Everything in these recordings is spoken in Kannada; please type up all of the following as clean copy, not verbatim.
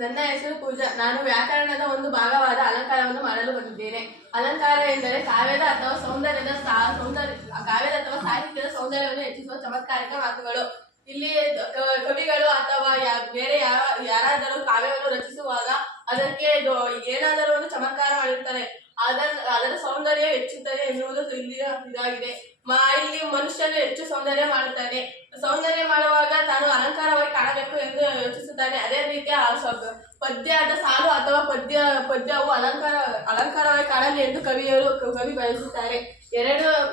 ನನ್ನ ಹೆಸರು ಪೂಜಾ. ನಾನು ವ್ಯಾಕರಣದ ಒಂದು ಭಾಗವಾದ ಅಲಂಕಾರವನ್ನು ಮಾಡಲು ಬಂದಿದ್ದೇನೆ. ಅಲಂಕಾರ ಎಂದರೆ ಕಾವ್ಯದ ಅಥವಾ ಕಾವ್ಯದ ಅಥವಾ ಸಾಹಿತ್ಯದ ಸೌಂದರ್ಯವನ್ನು ಹೆಚ್ಚಿಸುವ ಚಮತ್ಕಾರಿಕ ಮಾತುಗಳು. ಇಲ್ಲಿ ಕವಿಗಳು ಅಥವಾ ಬೇರೆ ಯಾರಾದರೂ ಕಾವ್ಯವನ್ನು ರಚಿಸುವಾಗ ಅದಕ್ಕೆ ಏನಾದರೂ ಒಂದು ಚಮತ್ಕಾರ ಮಾಡಿರ್ತಾರೆ. ಅದರ ಸೌಂದರ್ಯ ಹೆಚ್ಚುತ್ತದೆ ಎನ್ನುವುದು ಇದಾಗಿದೆ. ಇಲ್ಲಿ ಮನುಷ್ಯನು ಹೆಚ್ಚು ಸೌಂದರ್ಯ ಮಾಡುತ್ತಾನೆ. ಸೌಂದರ್ಯ ಮಾಡುವಾಗ ತಾನು ಅಲಂಕಾರವಾಗಿ ಕಾಣಬೇಕು ಎಂದು ಯೋಚಿಸುತ್ತಾನೆ. ಅದೇ ರೀತಿಯ ಪದ್ಯದ ಸಾಲು ಅಥವಾ ಪದ್ಯವು ಅಲಂಕಾರವಾಗಿ ಕಾಣಲಿ ಎಂದು ಕವಿ ಬಯಸುತ್ತಾರೆ.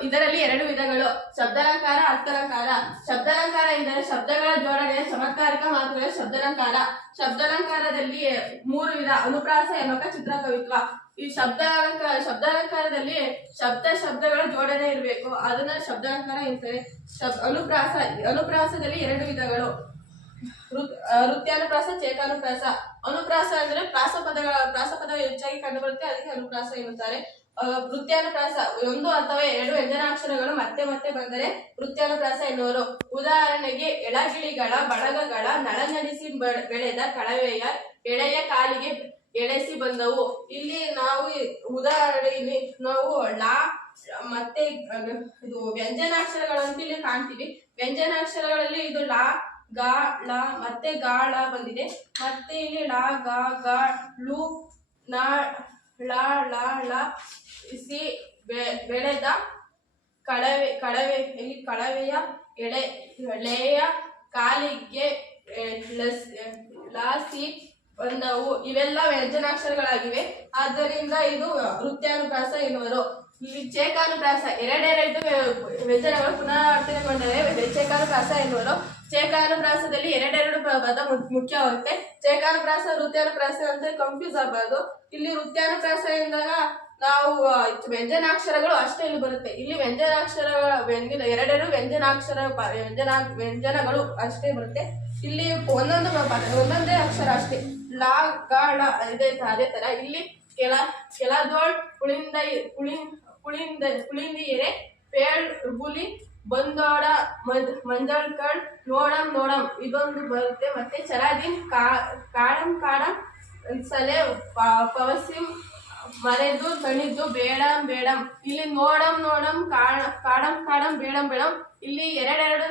ಇದರಲ್ಲಿ ಎರಡು ವಿಧಗಳು: ಶಬ್ದಾಲಂಕಾರ, ಅರ್ಥಾಲಂಕಾರ. ಶಬ್ದಾಲಂಕಾರ ಎಂದರೆ ಶಬ್ದಗಳ ಜೋಡಣೆಯ ಚಮತ್ಕಾರಿಕ ಮಾತುಗಳ ಶಬ್ದಾಲಂಕಾರ. ಶಬ್ದಾಲಂಕಾರದಲ್ಲಿ 3 ವಿಧ: ಅನುಪ್ರಾಸ, ಯಮಕ, ಚಿತ್ರಕವಿತ್ವ. ಈ ಶಬ್ದಾಲಂಕಾರದಲ್ಲಿ ಶಬ್ದಗಳ ಜೋಡಣೆ ಇರಬೇಕು, ಅದನ್ನ ಶಬ್ದಾಲಂಕಾರ ಎಂತಾರೆ. ಅನುಪ್ರಾಸದಲ್ಲಿ 2 ವಿಧಗಳು: ವೃತ್ಯಾನುಪ್ರಾಸ, ಚೇಕಾನುಪ್ರಾಸ. ಅನುಪ್ರಾಸ ಅಂದ್ರೆ ಪ್ರಾಸಪದ ಹೆಚ್ಚಾಗಿ ಕಂಡುಬರುತ್ತೆ, ಅದಕ್ಕೆ ಅನುಪ್ರಾಸ ಎನ್ನುತ್ತಾರೆ. ವೃತ್ಯಾನುಪ್ರಾಸ 1 ಅಥವಾ 2 ವ್ಯಂಜನಾಕ್ಷರಗಳು ಮತ್ತೆ ಮತ್ತೆ ಬಂದರೆ ವೃತ್ಯಾನುಪ್ರಾಸ ಎನ್ನುವರು. ಉದಾಹರಣೆಗೆ, ಎಳಗಿಳಿಗಳ ಬಳಗಗಳ ನಳನಳಿಸಿ ಬೆಳೆದ ಕಳವೆಯ ಎಳೆಯ ಕಾಲಿಗೆ ಎಳೆಸಿ ಬಂದವು. ಇಲ್ಲಿ ನಾವು ಉದಾಹರಣೆಯಲ್ಲಿ ಲಾ ಮತ್ತೆ ಇದು ವ್ಯಂಜನಾಕ್ಷರಗಳಂತೂ ಇಲ್ಲಿ ಕಾಣ್ತೀವಿ. ವ್ಯಂಜನಾಕ್ಷರಗಳಲ್ಲಿ ಇದು ಲಾ, ಗಾ, ಳ ಮತ್ತೆ ಗಾಳ ಬಂದಿದೆ. ಮತ್ತೆ ಇಲ್ಲಿ ಲಾ, ಗಾ, ಗ, ಳು, ನ, ಳ, ಳ, ಳ ಸಿ ಬೆಳೆದ ಕಳವೆಯ ಎಳೆಯ ಕಾಲಿಗೆ ಲಾಸಿ ಬಂದವು. ಇವೆಲ್ಲ ವ್ಯಂಜನಾಕ್ಷರಗಳಾಗಿವೆ, ಆದ್ದರಿಂದ ಇದು ವೃತ್ಯಾನುಪ್ರಾಸ ಎನ್ನುವರು. ಇಲ್ಲಿ ಚೇಕಾನುಪ್ರಾಸ 2 ವ್ಯಂಜನಗಳು ಪುನರಾವರ್ತನೆಗೊಂಡರೆ ಚೇಕಾನುಪ್ರಾಸ ಎನ್ನುವರು. ಚೇಕಾನುಪ್ರಾಸದಲ್ಲಿ 2 ಪದ ಮುಖ್ಯವಾಗುತ್ತೆ. ಚೇಕಾನುಪ್ರಾಸ, ವೃತ್ಯಾನುಪ್ರಾಸ ಅಂತ ಕನ್ಫ್ಯೂಸ್ ಆಗಬಾರ್ದು. ಇಲ್ಲಿ ವೃತ್ಯಾನುಪ್ರಾಸ ಎಂದಾಗ ನಾವು ವ್ಯಂಜನಾಕ್ಷರಗಳು ಅಷ್ಟೇ ಇಲ್ಲಿ ಬರುತ್ತೆ. ಇಲ್ಲಿ ವ್ಯಂಜನಾಕ್ಷರಗಳ 2 ವ್ಯಂಜನಗಳು ಅಷ್ಟೇ ಬರುತ್ತೆ. ಇಲ್ಲಿ ಒಂದೊಂದೇ ಅಕ್ಷರ ಅಷ್ಟೇ. ಲಾ, ಗ, ಳ ಅದೇ ತರ ಇಲ್ಲಿ ಕೆಲದೋಳ್ ಪುಳಿಂದಿಯರೆ ಪೇಳ್ ಬುಲಿ ಬಂದೋಡ ಮಂಜಳ್ಕಳ್ ನೋಡಂ ಇದೊಂದು ಬರುತ್ತೆ. ಮತ್ತೆ ಚರಾದಿನ್ ಕಾಡಂ ಸಲೆ ಪವಸಿಂ ಮರೆದು ತಣಿದು ಬೇಡಂ. ಇಲ್ಲಿ ನೋಡಂ ಕಾಡಂ ಬೇಡಂ ಇಲ್ಲಿ 2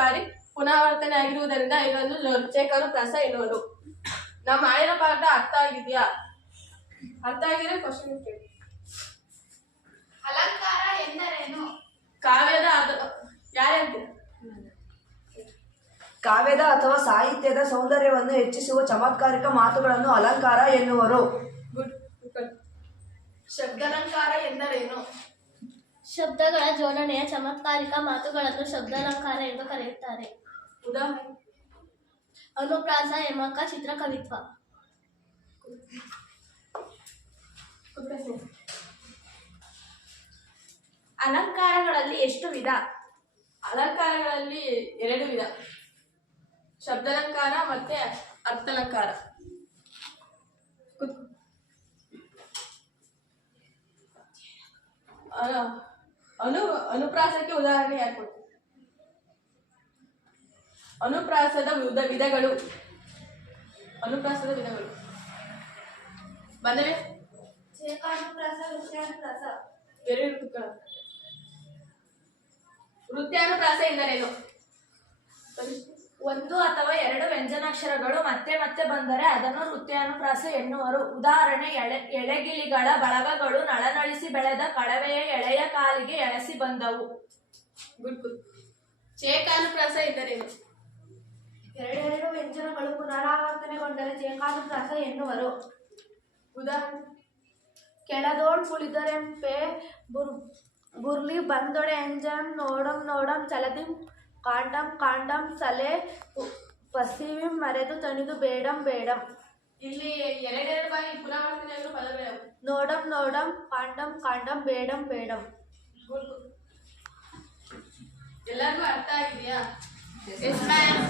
ಬಾರಿ ಪುನರಾವರ್ತನೆ ಆಗಿರುವುದರಿಂದ ಇದೊಂದು ಚೇಕಾನುಪ್ರಾಸ ಎನ್ನುವರು. ನಾವು ಮಾಡಿರೋ ಪಾಠ ಅರ್ಥ ಆಗಿದೆಯಾ? ಅರ್ಥ ಆಗಿರೋ ಕ್ವಶನ್ ಕೇಳಿ. ಅಲಂಕಾರ ಎಂದರೇನು? ಕಾವ್ಯದ ಅಥವಾ ಸಾಹಿತ್ಯದ ಸೌಂದರ್ಯವನ್ನು ಹೆಚ್ಚಿಸುವ ಚಮತ್ಕಾರಿಕ ಮಾತುಗಳನ್ನು ಅಲಂಕಾರ ಎನ್ನುವರು. ಶಬ್ದಾಲಂಕಾರ ಎಂದರೇನು? ಶಬ್ದಗಳ ಜೋಡಣೆಯ ಚಮತ್ಕಾರಿಕ ಮಾತುಗಳನ್ನು ಶಬ್ದಾಲಂಕಾರ ಎಂದು ಕರೆಯುತ್ತಾರೆ. ಉದಾಹರಣೆ: ಅನುಪ್ರಾಸ, ಯಮಕ, ಚಿತ್ರಕವಿತ್ವ. ಅಲಂಕಾರಗಳಲ್ಲಿ ಎಷ್ಟು ವಿಧ? ಅಲಂಕಾರಗಳಲ್ಲಿ 2 ವಿಧ: ಶಬ್ದಾಲಂಕಾರ ಮತ್ತೆ ಅರ್ಥಾಲಂಕಾರ. ಅನುಪ್ರಾಸಕ್ಕೆ ಉದಾಹರಣೆ ಯಾಕೆ ಕೊಡ್ತೀವಿ? ಅನುಪ್ರಾಸದ ವಿಧಗಳು ಬಂದವೆ. ಚೇಕಾನುಪ್ರಾಸ, ವೃತ್ಯಾನುಪ್ರಾಸ. ವೃತ್ಯಾನುಪ್ರಾಸ ಎಂದರೇನು? 1 ಅಥವಾ 2 ವ್ಯಂಜನಾಕ್ಷರಗಳು ಮತ್ತೆ ಮತ್ತೆ ಬಂದರೆ ಅದನ್ನು ವೃತ್ಯಾನುಪ್ರಾಸ ಎನ್ನುವರು. ಉದಾಹರಣೆ: ಎಳೆಗಿಳಿಗಳ ಬಳಗಗಳು ನಳನಳಿಸಿ ಬೆಳೆದ ಕಳವೆಯ ಎಳೆಯ ಕಾಲಿಗೆ ಎಳೆಸಿ ಬಂದವು. ಚೇಕಾನುಪ್ರಾಸ ಎಂದರೇನು? 2 ವ್ಯಂಜನಗಳು ಪುನರಾವರ್ತನೆಗೊಂಡರೆ ಚೇಕಾನುಪ್ರಾಸ ಎನ್ನುವರು. ಉದಾಹರಣೆ: ಕೆಳದೋಳ್ ಪುಳಿದರೆಂಪೆ ಬುರ್ಲಿ ಬಂದೊಡೆ ಎಂಜನ್ ನೋಡಂ ಚಲದಿಂ ಕಾಂಡಂ ಸಲೆ ಪಸಿವಿಂ ಮರೆದು ತಣಿದು ಬೇಡಂ. ಇಲ್ಲಿ 2 ಬಾರಿ ಪುನರಾವರ್ತನೆ ಆಗಿರೋ ಪದಗಳು: ನೋಡಂ ಕಾಂಡಂ ಬೇಡಂ. ಎಲ್ಲರಿಗೂ ಅರ್ಥ ಆಗಿದೆಯಾ? Yes ma'am.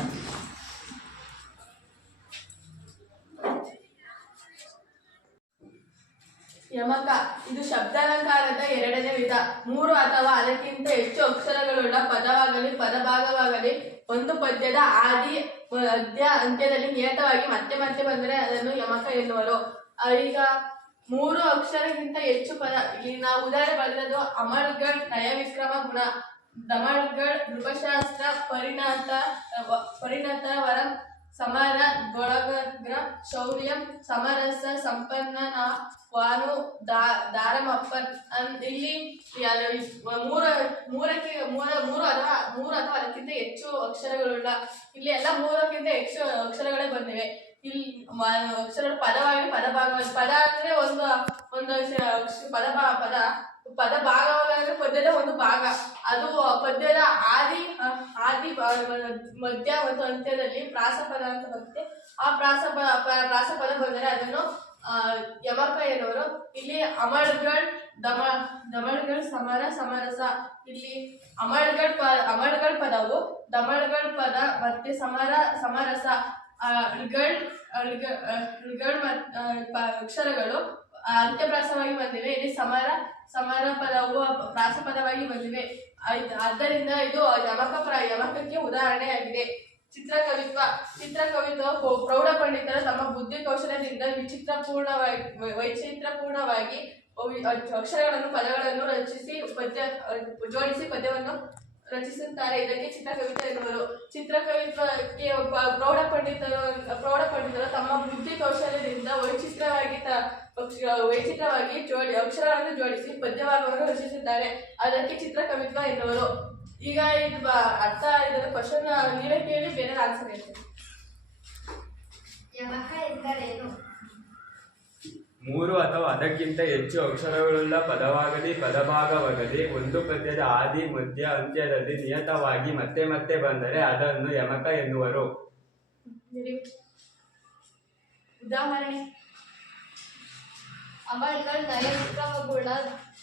ಯಮಕ ಇದು ಶಬ್ದಾಲಂಕಾರದ ಎರಡನೇ ವಿಧ. 3 ಅಥವಾ ಅದಕ್ಕಿಂತ ಹೆಚ್ಚು ಅಕ್ಷರಗಳುಳ್ಳ ಪದವಾಗಲಿ ಪದಭಾಗವಾಗಲಿ ಒಂದು ಪದ್ಯದ ಆದಿ ಮಧ್ಯ ಅಂತ್ಯದಲ್ಲಿ ನಿಯತವಾಗಿ ಮತ್ತೆ ಮತ್ತೆ ಬಂದರೆ ಅದನ್ನು ಯಮಕ ಎನ್ನುವರು. ಈಗ 3 ಅಕ್ಷರಕ್ಕಿಂತ ಹೆಚ್ಚು ಪದ, ಇಲ್ಲಿ ನಾವು ಉದಾಹರಣೆ ಬರೆದದ್ದು ಅಮಳ್ಗಳ್ ನಯವಿಕ್ರಮ ಗುಣ, ದಮಳ್ಗಳ್ ನೃಪಶಾಸ್ತ್ರ ಪರಿಣತ ವರಂ ಸಮರ ಗೊಳಗ್ರ ಶೌರ್ಯಂ ಸಮರಸ ಸಂಪನ್ನ ವಾನು ದಾರಮಪ್ಪನ್. ಇಲ್ಲಿ ಮೂರು ಅಥವಾ ಅದಕ್ಕಿಂತ ಹೆಚ್ಚು ಅಕ್ಷರಗಳುಳ್ಳ, ಇಲ್ಲಿ ಎಲ್ಲ 3ಕ್ಕಿಂತ ಹೆಚ್ಚು ಅಕ್ಷರಗಳೇ ಬಂದಿವೆ. ಇಲ್ಲಿ ಅಕ್ಷರಗಳು ಪದವಾಗಿ ಪದಭಾಗವಾಗಿ, ಪದ ಅಂದ್ರೆ ಪದ ಭಾಗವಾಗಂದ್ರೆ ಪದ್ಯದ ಒಂದು ಭಾಗ, ಅದು ಪದ್ಯದ ಆದಿ ಮಧ್ಯ ಮತ್ತು ಅಂತ್ಯದಲ್ಲಿ ಪ್ರಾಸಪದ ಅಂತ ಬರುತ್ತೆ. ಆ ಪ್ರಾಸಪದ ಬಂದರೆ ಅದನ್ನು ಯಮಕ ಎನ್ನುವರು. ಇಲ್ಲಿ ಅಮಳ್ಗಳ್ ದಮಳ್ಗಳ್ ಸಮರಸ, ಇಲ್ಲಿ ಅಮಳ್ಗಳ್ ಪದವು, ದಮಳ್ಗಳ್ ಪದ ಮತ್ತೆ ಸಮರಸ ಅಕ್ಷರಗಳು ಅಂತ್ಯಪ್ರಾಸವಾಗಿ ಬಂದಿವೆ. ಇಲ್ಲಿ ಸಮರ ಪದವು ಪ್ರಾಸಪದವಾಗಿ ಬಂದಿವೆ. ಆದ್ದರಿಂದ ಇದು ಯಮಕಕ್ಕೆ ಉದಾಹರಣೆಯಾಗಿದೆ. ಚಿತ್ರಕವಿತ್ವ ಪ್ರೌಢ ಪಂಡಿತರು ತಮ್ಮ ಬುದ್ಧಿ ಕೌಶಲ್ಯದಿಂದ ವೈಚಿತ್ರಪೂರ್ಣವಾಗಿ ಅಕ್ಷರಗಳನ್ನು ಪದಗಳನ್ನು ಜೋಡಿಸಿ ಪದ್ಯವನ್ನು ರಚಿಸುತ್ತಾರೆ. ಇದಕ್ಕೆ ಚಿತ್ರಕವಿತ್ವ ಎನ್ನುವರು. ಚಿತ್ರಕವಿತ್ವಕ್ಕೆ ಪ್ರೌಢ ಪಂಡಿತರು ತಮ್ಮ ಬುದ್ಧಿ ಕೌಶಲ್ಯದಿಂದ ವೈಚಿತ್ರವಾಗಿ ಅಕ್ಷರಗಳನ್ನು ಜೋಡಿಸಿ ಪದ್ಯಭಾಗವನ್ನು ರಚಿಸುತ್ತಾರೆ. ಅದಕ್ಕೆ ಚಿತ್ರಕವಿತ್ವ ಎನ್ನುವರು. ಈಗ ಇದು ಅರ್ಥ ಇದರ ಕ್ವಶನ್ ನೀವೇ ಕೇಳಿ ಬೇರೆ ಆನ್ಸರ್ ಹೇಳ್ತೀನಿ. ಯಮಕ ಎಂದರೇನು? 3 ಅಥವಾ ಅದಕ್ಕಿಂತ ಹೆಚ್ಚು ಅಕ್ಷರಗಳುಳ್ಳ ಪದವಾಗಲಿ ಪದಭಾಗವಾಗಲಿ ಒಂದು ಪದ್ಯದ ಆದಿ ಮಧ್ಯ ಅಂತ್ಯದಲ್ಲಿ ನಿಯತವಾಗಿ ಮತ್ತೆ ಮತ್ತೆ ಬಂದರೆ ಅದನ್ನು ಯಮಕ ಎನ್ನುವರು. ಉದಾಹರಣೆ: ಅಮಳ್ಗಳ್ ನಯವಿಕ್ರಮಗುಣ,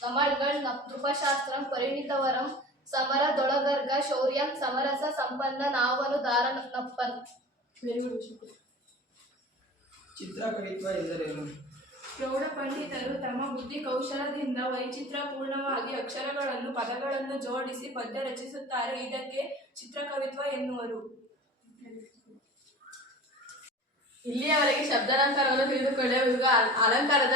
ದಮಳ್ಗಳ್ ನೃಪಶಾಸ್ತ್ರಂ ಪರಿಣಿತವರಂ ಸಮರ ದೊಳಗರ್ಗ ಶೌರ್ಯಂ ಸಮರಸ ಸಂಪನ್ನ ನಾವನು ದಾರನಪ್ಪನ್. ಚಿತ್ರಕವಿತ್ವ ಎಂದರೇನು? ಪ್ರೌಢ ಪಂಡಿತರು ತಮ್ಮ ಬುದ್ಧಿ ಕೌಶಲದಿಂದ ವೈಚಿತ್ರಪೂರ್ಣವಾಗಿ ಅಕ್ಷರಗಳನ್ನು ಪದಗಳನ್ನು ಜೋಡಿಸಿ ಪದ್ಯ ರಚಿಸುತ್ತಾರೆ. ಇದಕ್ಕೆ ಚಿತ್ರಕವಿತ್ವ ಎನ್ನುವರು. ಇಲ್ಲಿಯವರೆಗೆ ಶಬ್ದಾಲಂಕಾರವನ್ನು ತಿಳಿದುಕೊಳ್ಳುವ. ಈಗ ಅಲಂಕಾರದ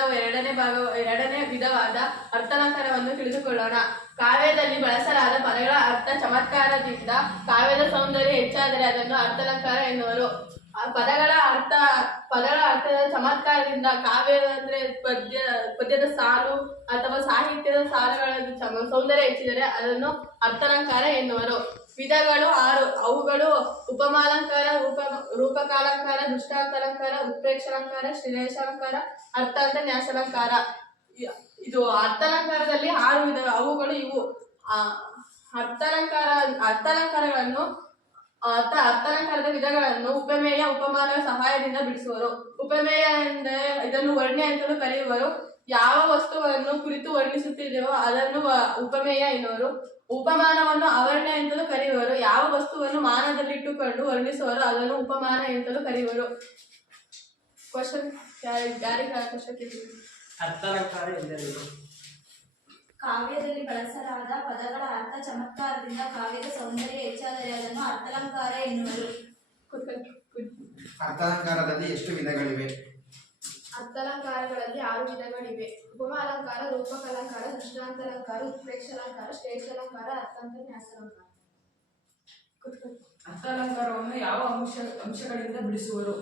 ಎರಡನೇ ವಿಧವಾದ ಅರ್ಥಾಲಂಕಾರವನ್ನು ತಿಳಿದುಕೊಳ್ಳೋಣ. ಕಾವ್ಯದಲ್ಲಿ ಬಳಸಲಾದ ಪದಗಳ ಅರ್ಥ ಚಮತ್ಕಾರದಿಂದ ಕಾವ್ಯದ ಸೌಂದರ್ಯ ಹೆಚ್ಚಾದರೆ ಅದನ್ನು ಅರ್ಥಾಲಂಕಾರ ಎನ್ನುವರು. ಪದಗಳ ಅರ್ಥದ ಚಮತ್ಕಾರದಿಂದ ಕಾವ್ಯ ಅಂದ್ರೆ ಪದ್ಯದ ಸಾಲು ಅಥವಾ ಸಾಹಿತ್ಯದ ಸಾಲುಗಳ ಸೌಂದರ್ಯ ಹೆಚ್ಚಿದರೆ ಅದನ್ನು ಅರ್ಥಾಲಂಕಾರ ಎನ್ನುವರು. ವಿಧಗಳು 6. ಅವುಗಳು ಉಪಮಾಲಂಕಾರ, ರೂಪಕಾಲಂಕಾರ, ದೃಷ್ಟಾಂತಾಲಂಕಾರ, ಉತ್ಪ್ರೇಕ್ಷಾಲಂಕಾರ, ಶ್ಲೇಷಾಲಂಕಾರ, ಅರ್ಥಾಂತ ನ್ಯಾಸಾಲಂಕಾರ. ಇದು ಅರ್ಥಾಲಂಕಾರದಲ್ಲಿ 6 ವಿಧ. ಅವುಗಳು ಇವು. ಅರ್ಥಾಲಂಕಾರದ ವಿಧಗಳನ್ನು ಉಪಮೇಯ ಉಪಮಾನ ಸಹಾಯದಿಂದ ಬಿಡಿಸುವರು. ಉಪಮೇಯ ಎಂದರೆ ಇದನ್ನು ವರ್ಣ್ಯ ಅಂತಲೂ ಕರೆಯುವರು. ಯಾವ ವಸ್ತುವನ್ನು ಕುರಿತು ವರ್ಣಿಸುತ್ತಿದೆಯೋ ಅದನ್ನು ಉಪಮೇಯ ಎನ್ನುವರು. ಉಪಮಾನವನ್ನು ಅವರ್ಣ್ಯ ಅಂತಲೂ ಕರೆಯುವರು. ಯಾವ ವಸ್ತುವನ್ನು ಮಾನದಲ್ಲಿಟ್ಟುಕೊಂಡು ವರ್ಣಿಸುವರು ಅದನ್ನು ಉಪಮಾನ ಅಂತಲೂ ಕರೆಯುವರು. ಕ್ವಶನ್ ಅರ್ಥಾಲಂಕಾರ ಎಂದರೇನು? ಕಾವ್ಯದಲ್ಲಿ ಬಳಸಲಾದ ಪದಗಳ ಅರ್ಥ ಚಮತ್ಕಾರದಿಂದ ಕಾವ್ಯದ ಸೌಂದರ್ಯ ಹೆಚ್ಚಾದರೆ ಅದನ್ನು ಅರ್ಥಾಲಂಕಾರ ಎನ್ನುವರು. ಅರ್ಥಾಲಂಕಾರದಲ್ಲಿ ಎಷ್ಟು ವಿಧಗಳಿವೆ? ಅರ್ಥಾಲಂಕಾರಗಳಲ್ಲಿ 6 ವಿಧಗಳಿವೆ. ಉಪಮಾಲಂಕಾರ, ರೂಪಕಾಲಂಕಾರ, ದೃಷ್ಟಾಂತಾಲಂಕಾರ, ಉತ್ಪ್ರೇಕ್ಷಾಲಂಕಾರ, ಶ್ಲೇಷಾಲಂಕಾರ, ಅರ್ಥಾಂತ ನ್ಯಾಸಾಲಂಕಾರ. ಅರ್ಥಾಲಂಕಾರವನ್ನು ಯಾವ ಅಂಶಗಳಿಂದ ಬಿಡಿಸುವರು?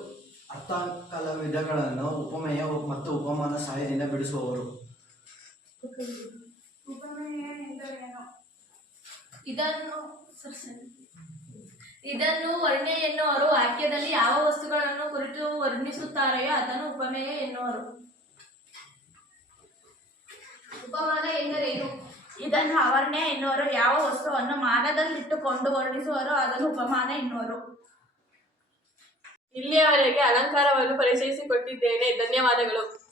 ಅರ್ಥಾಲಂಕಾರ ವಿಧಗಳನ್ನು ಉಪಮೇಯ ಮತ್ತು ಉಪಮಾನ ಸಹಾಯದಿಂದ ಬಿಡಿಸುವವರು. ಉಪಮೇಯ ಎಂದರೇನು? ಇದನ್ನು ವರ್ಣ್ಯ ಎನ್ನುವರು. ವಾಕ್ಯದಲ್ಲಿ ಯಾವ ವಸ್ತುಗಳನ್ನು ಕುರಿತು ವರ್ಣಿಸುತ್ತಾರೆಯೋ ಅದನ್ನು ಉಪಮೇಯ ಎನ್ನುವರು. ಉಪಮಾನ ಎಂದರೇನು? ಇದನ್ನು ಅವರ್ಣ್ಯ ಎನ್ನುವರು. ಯಾವ ವಸ್ತುವನ್ನು ಮಾನದಲ್ಲಿಟ್ಟುಕೊಂಡು ವರ್ಣಿಸುವರೋ ಅದನ್ನು ಉಪಮಾನ ಎನ್ನುವರು. ಇಲ್ಲಿಯವರೆಗೆ ಅಲಂಕಾರವನ್ನು ಪರಿಚಯಿಸಿಕೊಟ್ಟಿದ್ದೇನೆ. ಧನ್ಯವಾದಗಳು.